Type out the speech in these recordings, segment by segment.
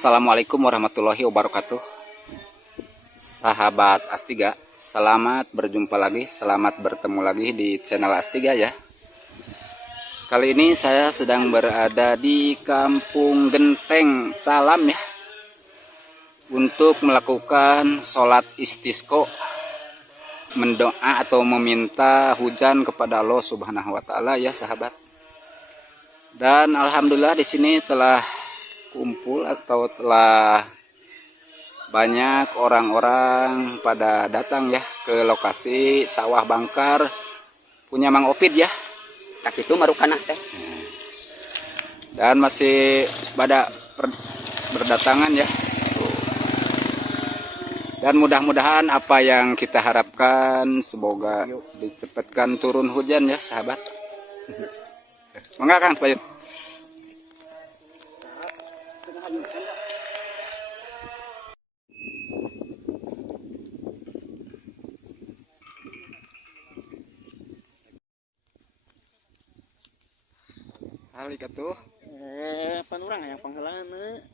Assalamualaikum warahmatullahi wabarakatuh. Sahabat Astiga, selamat berjumpa lagi, selamat bertemu lagi di channel Astiga ya. Kali ini saya sedang berada di Kampung Genteng Salam ya, untuk melakukan sholat istisqo, mendoa atau meminta hujan kepada Allah Subhanahu wa taala ya sahabat. Dan alhamdulillah di sini telah kumpul atau telah banyak orang-orang pada datang ya ke lokasi sawah Bangkar punya Mang Opid ya. Tak itu marukana teh. Dan masih pada berdatangan ya. Dan mudah-mudahan apa yang kita harapkan semoga dicepatkan turun hujan ya sahabat. Mangga Kang Payun. Halik atuh. Pan urang yang pangheulana.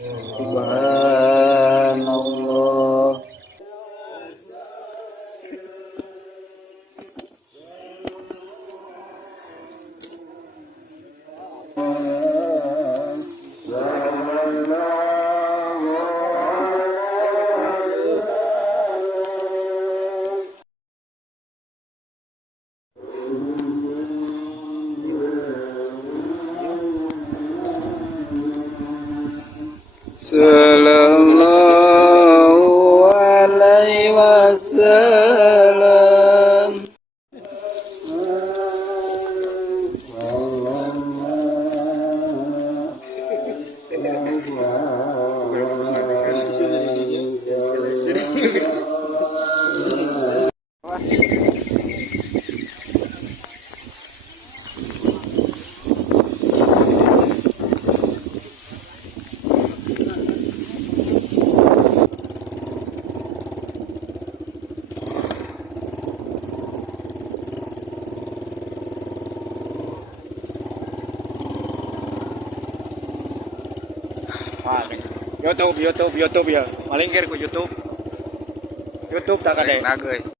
Subhanallah. Sallallahu alaihi wasallam. YouTube ya. Malingkir ku YouTube. YouTube tak ada.